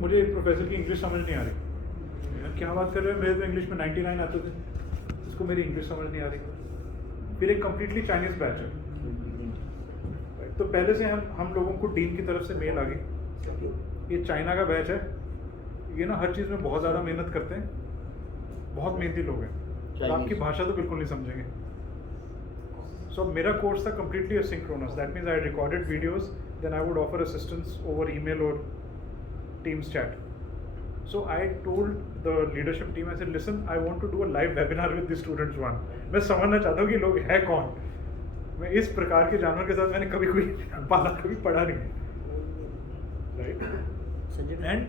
मुझे एक प्रोफेसर की इंग्लिश समझ नहीं आ रही। यार क्या बात कर रहे हैं, मेरे तो इंग्लिश में 99 आते थे, इसको मेरी इंग्लिश समझ नहीं आ रही। फिर एक कम्प्लीटली चाइनीज़ बैच है। तो पहले से हम लोगों को डीन की तरफ से मेल आ गई, ये चाइना का बैच है, ये ना हर चीज़ में बहुत ज़्यादा मेहनत करते हैं, बहुत मेहनती लोग हैं, और आपकी भाषा तो बिल्कुल नहीं समझेंगे। सो मेरा कोर्स था completely asynchronous, that means I recorded videos, then I would offer assistance over email और Teams chat. So I told the leadership team, I said, listen, I want to do a live webinar with the students one. मैं समझना चाहता हूँ कि लोग हैं कौन। मैं इस प्रकार के जानवर के साथ मैंने कभी कोई पाला, कभी पढ़ा नहीं, right? And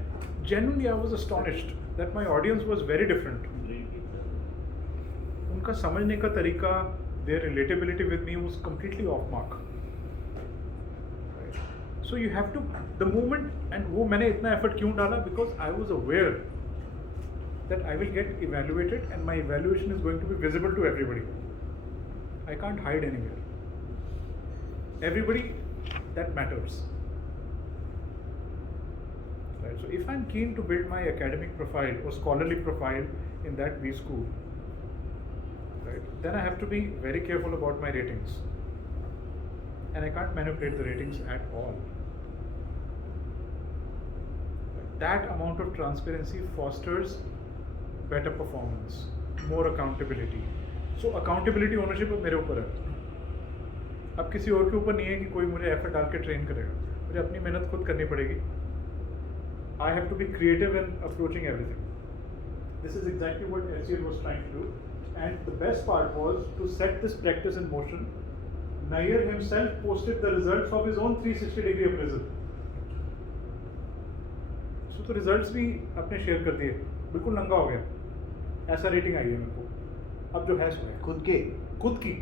genuinely I was astonished that my audience was very different. उनका समझने का तरीका, their relatability with me was completely off mark. So you have to, the moment, and वो मैंने इतना effort क्यों डाला? Because I was aware that I will get evaluated and my evaluation is going to be visible to everybody. I can't hide anywhere. Everybody, that matters. Right. So if I'm keen to build my academic profile or scholarly profile in that B school, right, then I have to be very careful about my ratings. And I can't manipulate the ratings at all. That amount of transparency fosters better performance, more accountability. So accountability ownership अब मेरे ऊपर है, अब किसी और के ऊपर नहीं है कि कोई मुझे एफर्ट डाल के ट्रेन करेगा, मुझे अपनी मेहनत खुद करनी पड़ेगी. I have to be creative in approaching everything. This is exactly what SEL was trying to do, and the best part was to set this practice in motion. Nair himself posted the results of his own 360-degree appraisal. तो results भी अपने share कर दिए, बिल्कुल नंगा हो गया, ऐसा रेटिंग आई है मेरे को। अब जो है सो है खुद की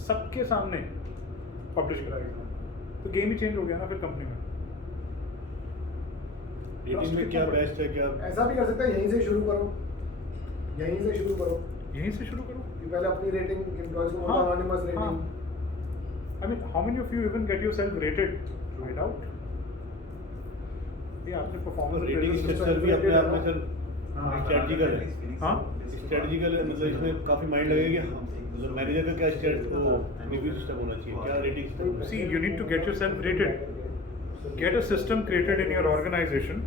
सबके सामने पब्लिश कराएगा, तो गेम ही चेंज हो गया ना फिर कंपनी में। रेटिंग में क्या बेस्ट है, क्या ऐसा भी कर सकते हैं, यहीं से शुरू करो कि पहले अपनी रेटिंग एम्प्लॉयज को anonymous rating. I mean, how many of you even get yourself rated? I doubt. ये आपने परफॉर्मेंस रेटिंग स्ट्रक्चर भी अपने आप में सर स्ट्रेटजिकल है। हाँ स्ट्रेटजिकल है, मतलब इसमें काफी माइंड लगेगा कि मतलब मैनेजर का क्या रिव्यू सिस्टम होना चाहिए, क्या rating. See, you need to get yourself rated. Get a system created in your organization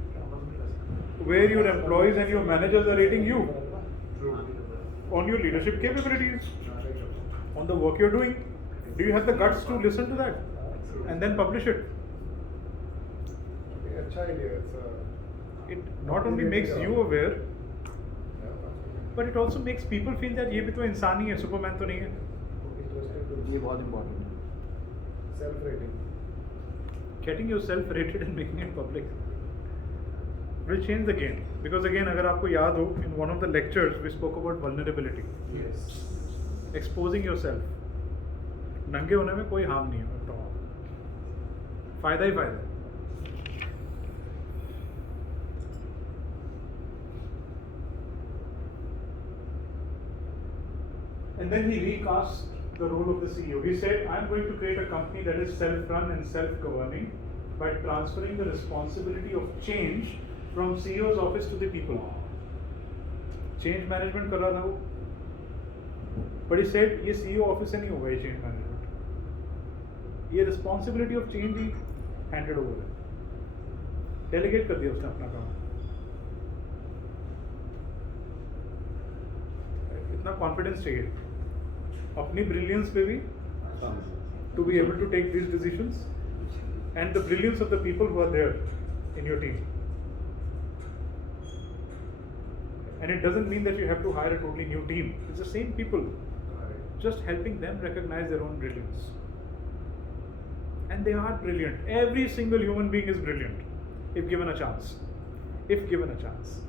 where your employees and your managers are rating you on your leadership capabilities, on the work you're doing. Do you have the guts to listen to that and then publish it? अच्छा idea है। It not only makes you aware, but it also makes people feel that ये भी तो इंसान ही है, Superman तो नहीं है। ये बहुत इम्पोर्टेंट है, self rating. Getting yourself rated and making it public will change the game. Because again, अगर आपको याद हो, in one of the lectures we spoke about vulnerability. Yes. Exposing yourself. नंगे होने में कोई हार्म नहीं है, फायदा ही फायदा है। And then he recast the role of the CEO. He said, I'm going to create a company that is self-run and self-governing by transferring the responsibility of change from CEO's office to the people. Change management कर रहा था वो, but he said ये CEO office से नहीं होगा ये change management, ये responsibility of change he handed over है, delegate कर दिया उसने अपना काम। इतना confidence चाहिए अपनी brilliance पे भी, to be able to take these decisions, and the brilliance of the people who are there in your team. And it doesn't mean that you have to hire a totally new team. It's the same people, just helping them recognize their own brilliance. And they are brilliant. Every single human being is brilliant, if given a chance. If given a chance.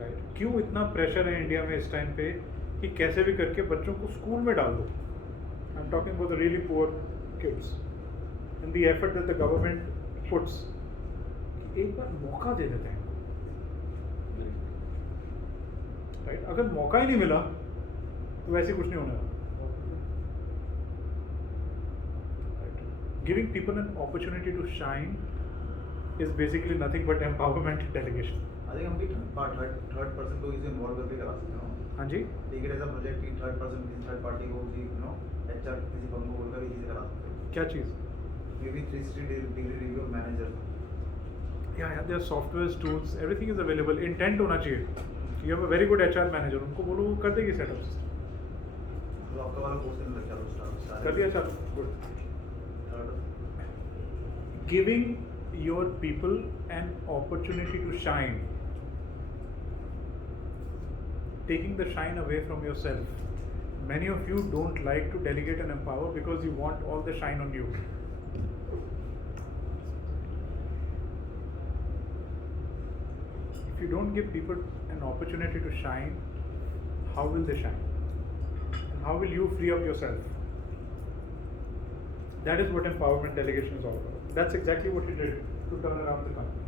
Right. क्यों इतना pressure है India में इस time पे कि कैसे भी करके बच्चों को स्कूल में डाल दो? I'm talking about the really poor kids and the effort that the government puts. एक बार मौका दे देते हैं, राइट? अगर मौका ही नहीं मिला तो वैसे कुछ नहीं होने वाला। giving people an opportunity to shine is basically nothing but empowerment delegation. I think हम भी third person को इसे involve करके करा सकते हैं ना। हाँ जी। Take it as a project कि third person किसी third party को किसी HR किसी firm को बोलकर इसी से करा सकते हैं। क्या चीज़? Maybe 360 degree review of manager। Yeah, there are softwares, tools, everything is available. Intent होना चाहिए. You have a very good HR manager. उनको बोलो वो कर देगी setup system. तो आपका वाला कोर्स नहीं लग चलो कर दिया चलो. Good. Giving your people an opportunity to shine. Taking the shine away from yourself. Many of you don't like to delegate and empower because you want all the shine on you. If you don't give people an opportunity to shine, how will they shine? And how will you free up yourself? That is what empowerment delegation is all about. That's exactly what he did to turn around the company.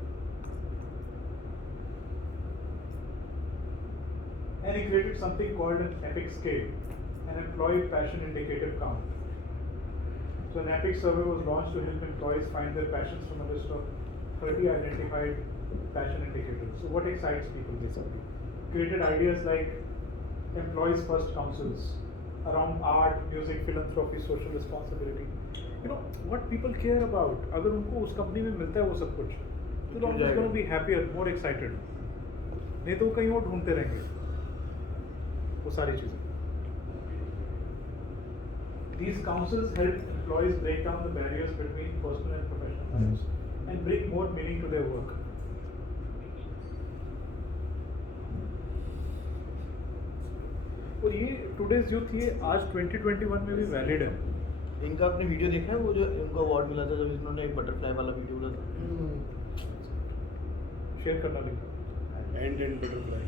And he created something called an EPIC scale, an employee passion indicative count. So an EPIC survey was launched to help employees find their passions from a list of 30 identified passion indicators. So what excites people basically? Created ideas like employees first councils around art, music, philanthropy, social responsibility. You know what people care about. अगर उनको उस company में मिलता है वो सब कुछ, तो they're always going to be happier, more excited. नहीं तो वो कहीं और ढूंढते रहेंगे वो सारी चीजें. These councils help employees break down the barriers between personal and professional lives and bring more meaning to their work. और ये टुडेज यूथ ये आज 2021 में भी वैलिड है. इनका आपने वीडियो देखा है वो जो इनको अवार्ड मिला था जब इन्होंने एक बटरफ्लाई वाला वीडियो बोला था शेयर करना लिखा एंड बटरफ्लाई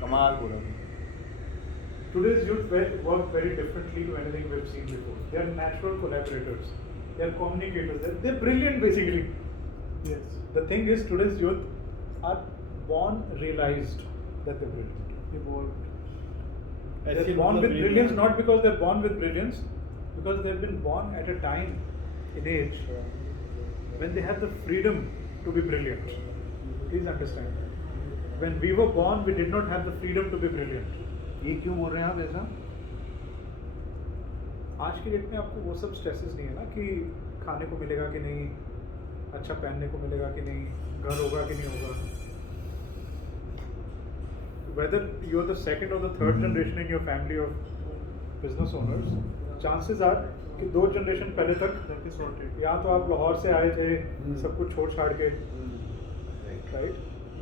कमाल बोला. Today's youth work very differently to anything we've seen before. They are natural collaborators. They are communicators. They're brilliant basically. Yes. The thing is, today's youth are born realized that they're brilliant. They're born with brilliance not because they're born with brilliance, because they've been born at a time, in age, when they had the freedom to be brilliant. Please understand. When we were born, we did not have the freedom to be brilliant. ये क्यों बोल रहे हैं आप ऐसा? आज की date में आपको वो सब स्ट्रेसेस नहीं है ना कि खाने को मिलेगा कि नहीं, अच्छा पहनने को मिलेगा कि नहीं, घर होगा कि नहीं होगा. Whether you're the second or the third generation in your family of business owners, chances are कि 2 जनरेशन पहले तक या तो आप लाहौर से आए थे सब कुछ छोड़ छाड़ के, राइट,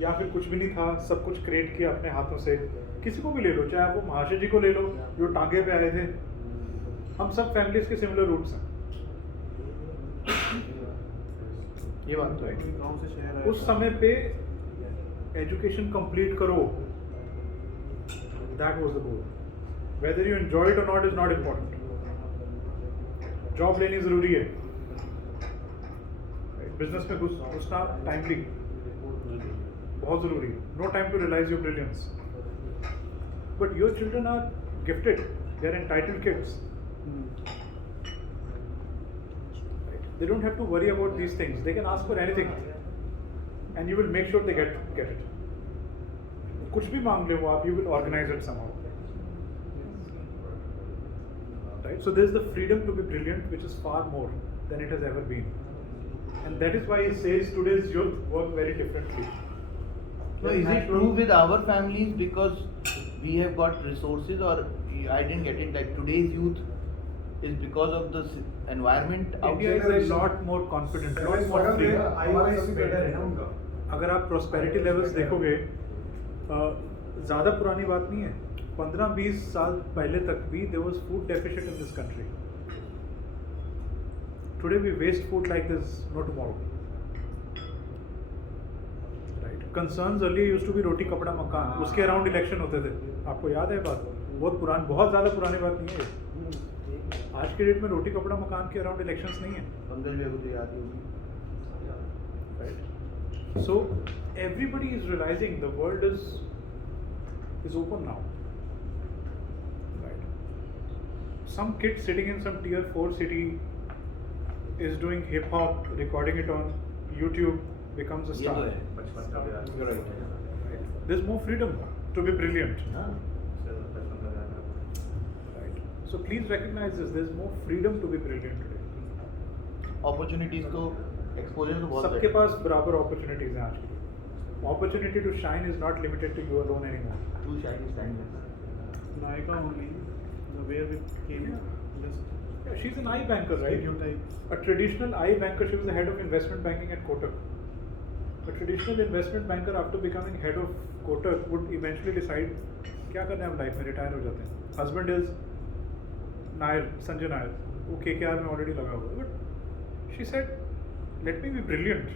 या फिर कुछ भी नहीं था, सब कुछ क्रिएट किया अपने हाथों से. किसी को भी ले लो, चाहे आप वो महाशय जी को ले लो जो टांगे पे आए थे. हम सब फैमिलीज के सिमिलर रूट्स हैं. ये बात तो है. गांव से शहर आया उस समय पे एजुकेशन कंप्लीट करो. That was the goal. Whether you enjoy it or not is not important. Job लेनी जरूरी है. बिजनेस में घुसना टाइमली बहुत जरूरी है. No time to realize your brilliance. But your children are gifted. They are entitled kids. Right? They don't have to worry about these things. They can ask for anything, and you will make sure they get it. कुछ भी मांग ले वो आप, you will organize it somehow. Right? So there is the freedom to be brilliant, which is far more than it has ever been, and that is why he says today's youth work very differently. So is it true with our families because we have got resources, or I didn't get it, like today's youth is because of the environment India outside? is a lot more confident, lot more free. अगर आप prosperity levels देखोगे, ज़्यादा पुरानी बात नहीं है. 15-20 साल पहले तक भी there was food deficit in this country. Today we waste food like this, no tomorrow. Right? Concerns earlier used to be रोटी कपड़ा मकान. उसके अराउंड इलेक्शन होते थे. आपको याद है बात? बहुत ज़्यादा पुरानी बात नहीं है. आज के डेट में रोटी कपड़ा मकान के अराउंड इलेक्शंस नहीं है. Right? So everybody is realizing the world is open now. Right? Some kid sitting in some tier 4 city is doing hip hop, recording it on YouTube, becomes a ये star. तो है बचपन का प्यार You're right. There's more freedom to be brilliant. हाँ बचपन का प्यार Right. So please recognize this. There's more freedom to be brilliant today. Opportunities तो एक्सपोजर तो बहुत सबके पास बराबर opportunities हैं आज के लिए. Opportunity to shine is not limited to you alone anymore. To shiny stand Naika only, the where we came, just Yeah, she's an eye banker, right? stereotype. A traditional eye banker, she was the head of investment banking at Kotak. A traditional investment banker after becoming head of Kotak would eventually decide क्या करना है हम life में, retire हो जाते हैं. Husband is Nair, Sanjay Nair, वो KKR में ऑलरेडी लगा हुआ है. But she said, let me be brilliant.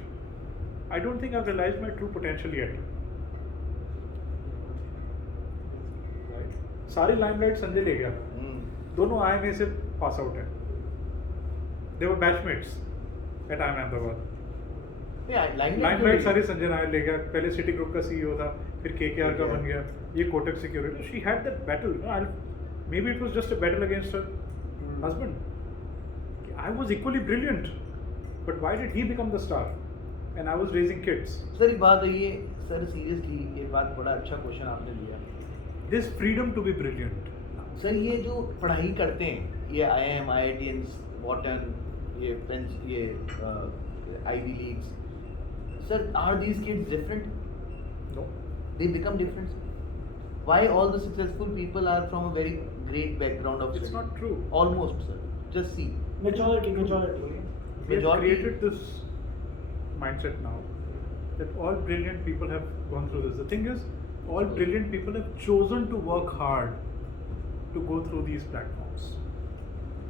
I don't think I've realized my true potential yet. Right? सारी लाइमलाइट संजय ले गया. दोनों IMA से पास आउट है. They were batchmates at IIM Ahmedabad. Limelight सारी संजय नायर ले गया. पहले सिटी ग्रुप का CEO था, फिर KKR का बन गया, ये Kotak security. She had that battle. Maybe it was just a battle against her husband. I was equally brilliant, but why did he become the star? And I was raising kids. Sir एक बात है ये sir seriously ये बात बड़ा अच्छा question आपने लिया. This freedom to be brilliant. Sir ये जो पढ़ाई करते हैं ये IIM, IITians, Wharton, ये Ivy Leagues, sir, are these kids different? No. They become different. Why all the successful people are from a very great background of It's study? not true. Almost, sir. Just see. Majority. We have Majority- created this mindset now that all brilliant people have gone through this. The thing is, all brilliant people have chosen to work hard to go through these platforms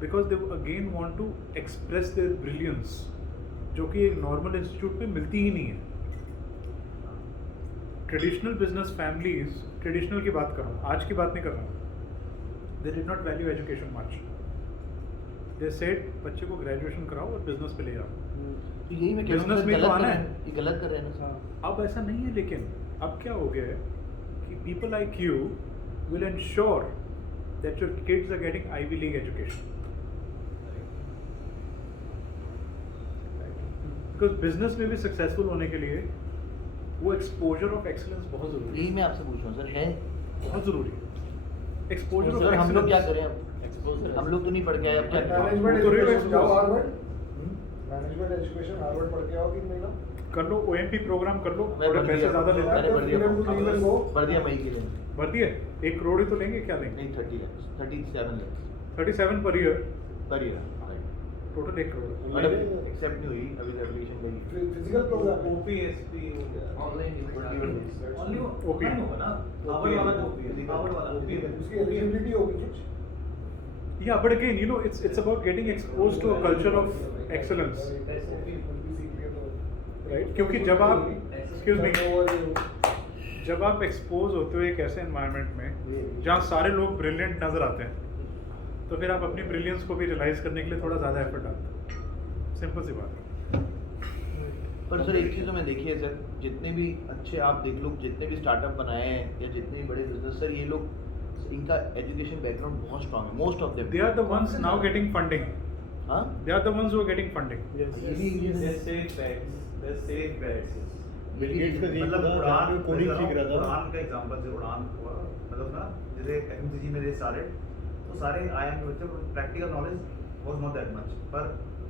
because they again want to express their brilliance, जो कि एक normal institute में मिलती ही नहीं है. Traditional business families, traditional की बात कर रहा हूँ, आज की बात नहीं कर रहा हूँ. They did not value education much. They said बच्चे को graduation कराओ और business पे ले जाओ. तो यही मैं कह रहा हूँ Business सर, में तो गलत आना कर है. रहे हैं. ये गलत कर रहे हैं ना सर. अब ऐसा नहीं है, लेकिन अब क्या हो गया है कि people like you will ensure that your kids are getting Ivy League education. Because business में भी successful होने के लिए वो exposure of excellence बहुत ज़रूरी यही है. मैं आपसे पूछ रहा हूँ सर, है बहुत ज़रूरी है. Exposure of sir excellence. हम लोग क्या करें अब? हम लोग तो नहीं पढ़ के आए, अब क्या करें? मैनेजमेंट तो रेलवे एजुकेशन जाओ expose. Harvard. Management education Harvard पढ़ के आओ 3 महीना. कर लो, OMP प्रोग्राम कर लो, मैं थोड़े भर पैसे दिया, ज़्यादा लेते मैंने हैं. भर दिया, Freedom to leave and go. भर दिया मई के लिए. भर दिए 1 करोड़ ही तो लेंगे, क्या लेंगे? नहीं 30 lakhs, 37 lakhs 37 per year, per year. Total 1 crore. Madam accept नहीं हुई अभी एप्लीकेशन गई. Physical programme. OPSP online OP. Online होगा ना. हार्वर्ड वाला जो हार्वर्ड वाला उसकी एलिजिबिलिटी होगी कुछ. Yeah, but again, you know, it's about getting exposed to a culture of excellence, right? क्योंकि जब आप, excuse me, जब आप expose होते हो एक ऐसे environment में जहाँ सारे लोग brilliant नजर आते हैं, तो फिर आप अपनी brilliance को भी realize करने के लिए थोड़ा ज़्यादा effort डालते हैं. Simple सी बात है. पर सर एक चीज़ तो मैं देखिए सर, जितने भी अच्छे आप देख लो, जितने भी स्टार्टअप बनाए हैं या जितने भी बड़े बिजनेस, सर ये लोग इनका एजुकेशन बैकग्राउंड बहुत स्ट्रांग है, most of them. They are the ones now getting funding. हाँ They are the ones who are getting funding. Bill Gates का मतलब उड़ान कोडिंग सीख रहा था. उड़ान का एग्जांपल से उड़ान हुआ मतलब ना, जैसे FMCG में दे स्टार्टेड तो सारे IIM के बच्चे practical knowledge was not that much, पर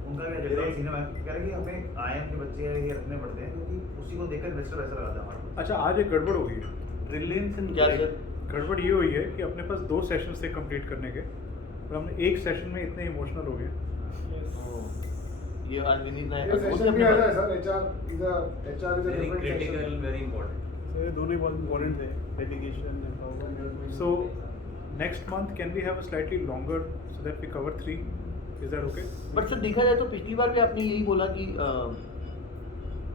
उनका क्या जनरल सीन में कह रहे कि हमें IIM के बच्चे ये रखने पड़ते हैं क्योंकि उसी को देखकर इन्वेस्टर पैसा लगाता है हमारे पास. अच्छा, आज एक गड़बड़ हो गई है. ब्रिलियंस क्या सर? गड़बड़ ये हुई है कि अपने पास 2 सेशंस थे कंप्लीट करने के, और हमने एक सेशन में इतने इमोशनल हो गए. ये आज विनीत ने ये सेशन भी आया है sir. HR is a very different critical, section. Very important. ये दोनों ही बहुत इम्पोर्टेंट थे, dedication and So next month can we have a slightly longer so that we cover 3? Is that okay? But sir देखा जाए तो पिछली बार भी आपने यही बोला कि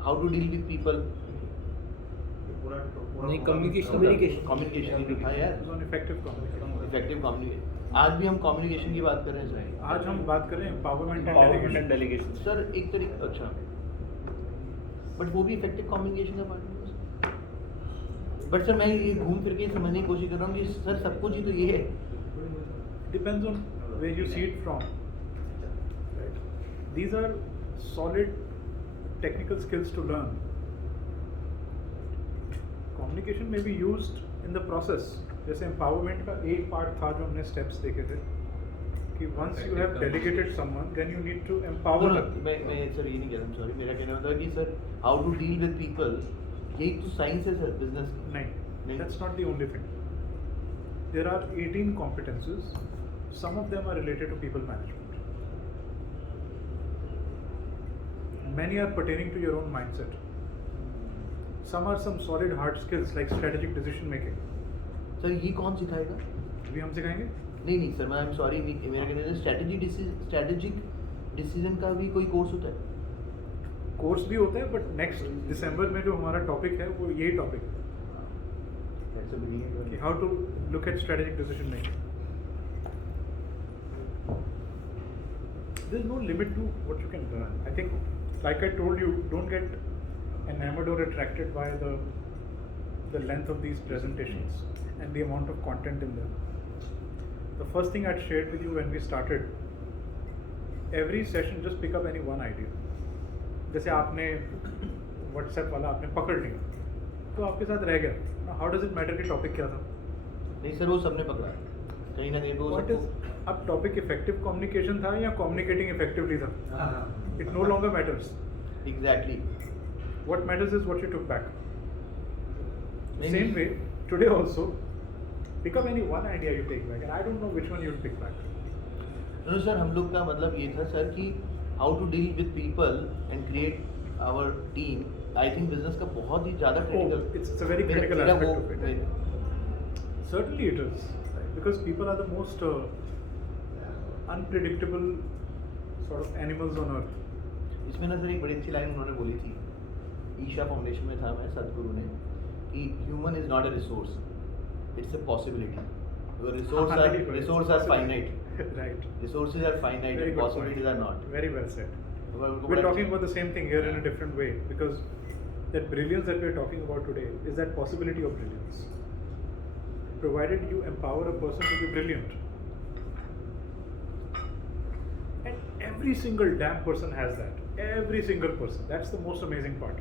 how to deal with people. नहीं, कम्युनिकेशन भी था यार, It was on effective communication. Effective communication. आज भी हम कम्युनिकेशन की बात कर रहे हैं सर. आज हम बात करें empowerment and delegation. Delegation. Sir एक तरीके अच्छा, बट वो भी इफेक्टिव कम्युनिकेशन का पार्ट है. बट सर मैं ये घूम फिर के समझने की कोशिश कर रहा हूँ कि सर सब कुछ ही तो ये है. Depends on where you see it from. Right? these are solid technical skills to learn. Communication may be used in the process. जैसे empowerment का एक part था जो हमने steps देखे थे कि once you have delegated someone, then you need to empower them. मैं सर ये नहीं कह रहा हूँ, सॉरी, मेरा कहना था कि sir how to deal with people, यही तो साइंस है सर बिजनेस की. नहीं, that's not the only thing. There are 18 competences. Some of them are related to people management. Many are pertaining to your own mindset. Some are some solid hard skills like strategic decision making. Sir ये कौन सिखाएगा? भी हम सिखाएंगे. नहीं sir, मैं I am sorry, मेरा कहना है स्ट्रेटेजिक डिसीजन का भी कोई कोर्स होता है? कोर्स भी होता है, बट नेक्स्ट दिसंबर में जो हमारा टॉपिक है वो यही टॉपिक है कि how to look at strategic decision making. There's no limit to what you can learn. I think, like I told you, don't get enamored or attracted by the length of these presentations and the amount of content in them. The first thing I'd shared with you when we started, every session just pick up any one idea. जैसे आपने WhatsApp वाला आपने पकड़ लिया तो आपके साथ रह गया. Now, how does it matter कि टॉपिक क्या था? नहीं सर, वो सबने पकड़ा है कहीं ना कहीं पे. What is अब टॉपिक इफेक्टिव कम्युनिकेशन था या कम्युनिकेटिंग इफेक्टिवली था? It no longer matters. Exactly. What matters is what you took back. Maybe. Same way, today also, pick up any one idea you take back, and I don't know which one you'll pick back. No sir, हम लोग का मतलब ये था sir कि how to deal with people and create our team. I think business का बहुत ही ज़्यादा critical. It's a very critical aspect of it. Certainly it is, because people are the most unpredictable sort of animals on earth. इसमें ना sir एक बड़ी अच्छी line उन्होंने बोली थी, ईशा फाउंडेशन में था मैं, सदगुरु ने, कि human is not a resource, it's a possibility. Resources are finite. Right. Resources are finite Very and good possibilities point. are not. Very well said. Well, We're talking about the same thing here in a different way, because that brilliance that we're talking about today is that possibility of brilliance. Provided you empower a person to be brilliant. And every single damn person has that. Every single person. That's the most amazing part.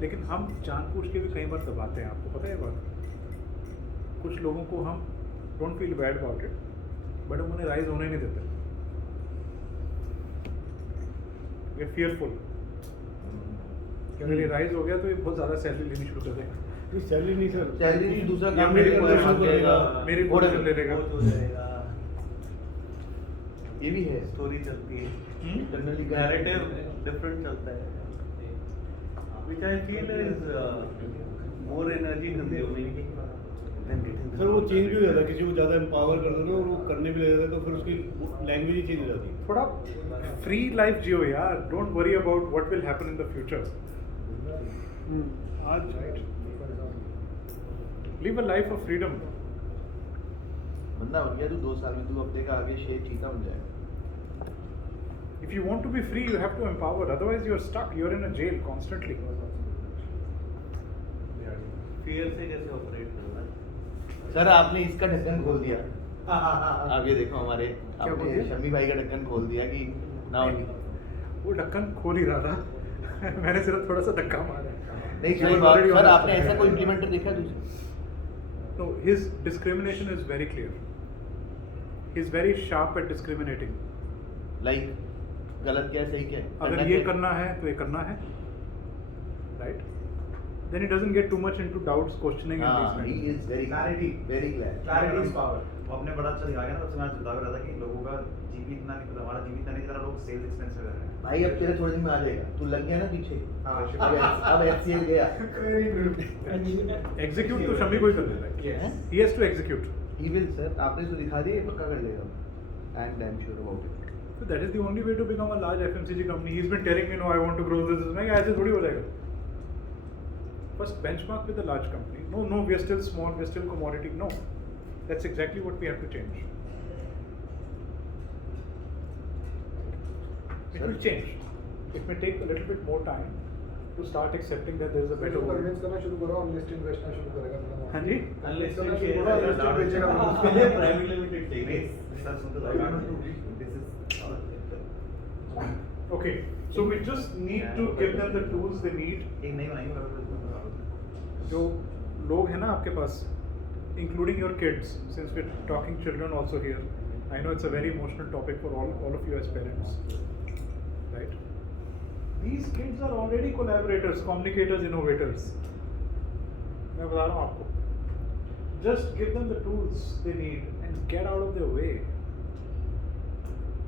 लेकिन हम जानबूझ के भी कई बार दबाते हैं, आपको पता है ये बात? कुछ लोगों को हम don't feel bad about it, but हम उन्हें राइज होने नहीं देते. वी आर फियरफुल कि अगर ये राइज हो गया तो ये बहुत ज़्यादा सैलरी लेनी शुरू कर देगा. नहीं सैलरी नहीं सर, सैलरी नहीं, दूसरा काम मेरी मेरे को पोजीशन हाथ करेगा, देगा, मेरी और पोजीशन ले लेगा. हो जाएगा. ये भी है. स्टोरी चलती है. Internally नैरेटिव डिफरेंट चलता है. Which I feel is more energy consuming than getting. Sir वो चेंज भी हो जाता है, किसी को ज़्यादा एम्पावर कर देना और वो करने भी लग जाता है तो फिर उसकी लैंग्वेज ही चेंज हो जाती है. थोड़ा फ्री लाइफ जियो यार. Don't worry about what will happen in the future. आज live a life of freedom. बंदा बन गया तू 2 साल में, तू अपने का आगे शेर चीता बन जाएगा. If you want to be free, you have to empower. Otherwise, you're stuck. You're in a jail constantly. Fear से कैसे ऑपरेट करना है? सर आपने इसका ढक्कन खोल दिया. आप ये देखो हमारे, क्या बोल आपने दिया? शम्मी भाई का ढक्कन खोल दिया कि ना. वो ढक्कन खोल ही रहा था. मैंने सिर्फ थोड़ा सा धक्का मारा. नहीं He was सही बात already सर, on आपने his ऐसा track. कोई इम्प्लीमेंटर देखा दूसरा? No, his discrimination is very clear. He's very sharp at discriminating. Like गलत क्या है, सही क्या है. अगर ये करना है तो ये करना है, right? Then he doesn't get too much into doubts, questioning, and हाँ, he these things. is very Clarity. very clear. Clarity is power. वो आपने बड़ा अच्छा दिखाया ना, तब से मैं बता रहा था कि लोगों का जीपी इतना नहीं पता, हमारा जीपी इतना नहीं, जरा लोग सेल्स एक्सपेंस में कर रहे हैं. भाई अब तेरे थोड़े दिन में आ जाएगा, तू लग गया ना पीछे. हाँ, अब HCL गया. Execute तो शम्मी को ही कर देता है. Yes. He has to execute. He will sir, आपने इसको दिखा दिया, ये पक्का कर लेगा. And I'm sure about it. So that is the only way to become a large FMCG company. He's been telling me, no, I want to grow this. मैं ऐसे थोड़ी हो जाएगा. First benchmark with a large company. No, we are still small. We are still commodity. No, that's exactly what we have to change. It will change. It may take a little bit more time to start accepting that there is a better world. Convince करना शुरू करो, unlist investment शुरू करेगा अपना. हाँ जी. Unlist करना शुरू करो, अनलिस्ट बेचेगा अपना. पहले प्राइवेट लिमिटेड टेक. सर सुनते जाओ. This is Okay, so we just need to give them the tools they need. एक नई बनाएंगे जो लोग हैं ना आपके पास, including your kids, since we're talking children also here. I know it's a very emotional topic for all of you as parents, right? These kids are already collaborators, communicators, innovators. मैं बता रहा हूँ आपको. Just give them the tools they need and get out of their way.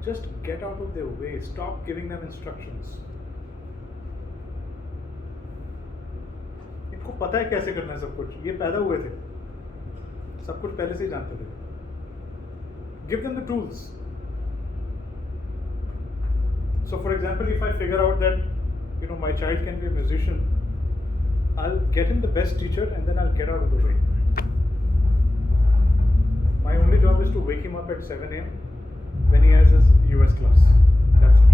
Just get out of their way. Stop giving them instructions. इनको पता है कैसे करना है सब कुछ. ये पैदा हुए थे, सब कुछ पहले से ही जानते थे. Give them the tools. So, for example, if I figure out that my child can be a musician, I'll get him the best teacher and then I'll get out of the way. My only job is to wake him up at 7 a.m. when he has his US class. That's it.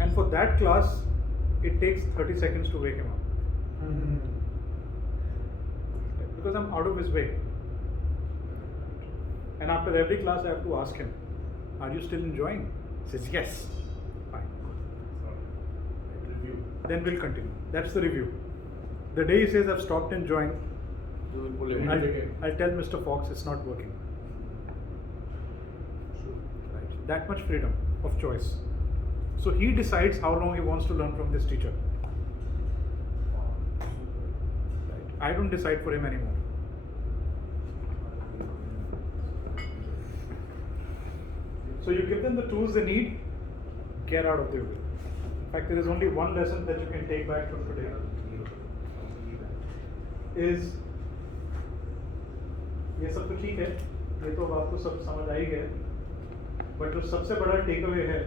And for that class, it takes 30 seconds to wake him up. Because I'm out of his way. And after every class, I have to ask him, are you still enjoying? He says, yes. Fine. Review. Then we'll continue. That's the review. The day he says, I've stopped enjoying, You will pull it. I'll tell Mr. Fox it's not working. Right. That much freedom of choice. So he decides how long he wants to learn from this teacher. Right. I don't decide for him anymore. So you give them the tools they need, get out of their way. In fact, there is only one lesson that you can take back from today. Is ये सब तो ठीक है, ये तो आपको सब समझ आ ही गया, बट जो सबसे बड़ा टेक अवे है,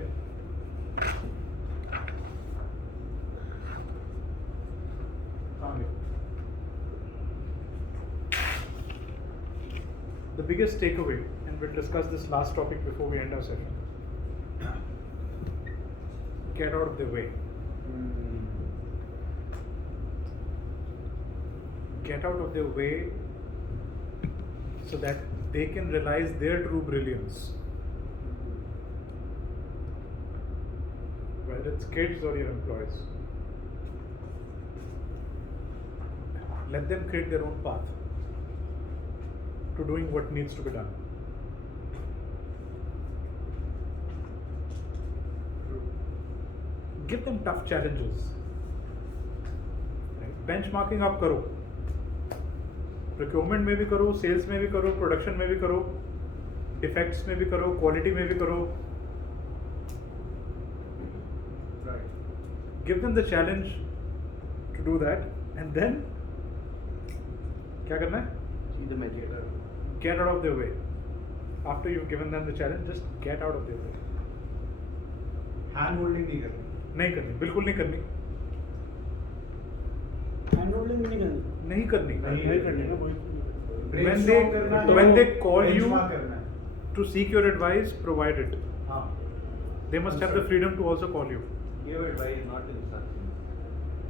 the biggest takeaway, and we'll discuss this last topic before we end our session. Get out of their way. Get out of their way so that they can realize their true brilliance. Whether it's kids or your employees. Let them create their own path to doing what needs to be done. Give them tough challenges. Right? Benchmarking आप करो, procurement में भी करो, sales में भी करो, production में भी करो, defects में भी करो, quality में भी करो. Right. Give them the challenge to do that, and then क्या करना है? See the magic. Get out of their way. After you've given them the challenge, just get out of their way. Hand holding नहीं करनी, नहीं करनी, बिल्कुल नहीं करनी, हैंड होल्डिंग नहीं करनी, नहीं करनी. नहीं करने का कोई Brainstorm करना है, when they call you benchmark करना है. to seek your advice, provide it. हाँ. They must have the freedom to also call you. give advice, not instruction.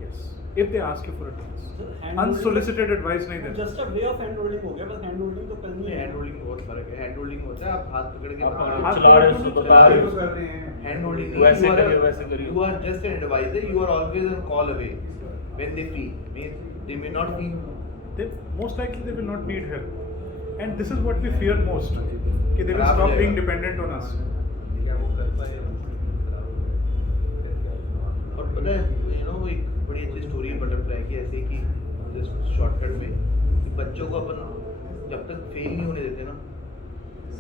Yes. If they ask you for advice. So, hand Unsolicited advice नहीं देना. Just a way of hand holding हो गया, बस hand holding तो करनी है. Hand holding बहुत फर्क है. हैंड होल्डिंग होता है आप हाथ पकड़ के आप पकड़- हाथ चला रहे हो, पकड़ के तो चला रहे हो. तो कर रहे हैं. हैंड होल्डिंग वैसे करिए, वैसे करिए. You are just an advisor. You are always on call away when they feel. Means they may not feel. They most likely they will not need help. And this is what we fear most. कि they will खराब stop हो being जाएगा. dependent on us. क्या वो कर पाए और पता है एक बड़ी अच्छी स्टोरी है बटरफ्लाई की, ऐसे कि जस्ट शॉर्टकट में कि बच्चों को अपन जब तक फेल नहीं होने देते ना.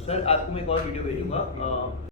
सर आपको मैं एक और वीडियो भेजूंगा.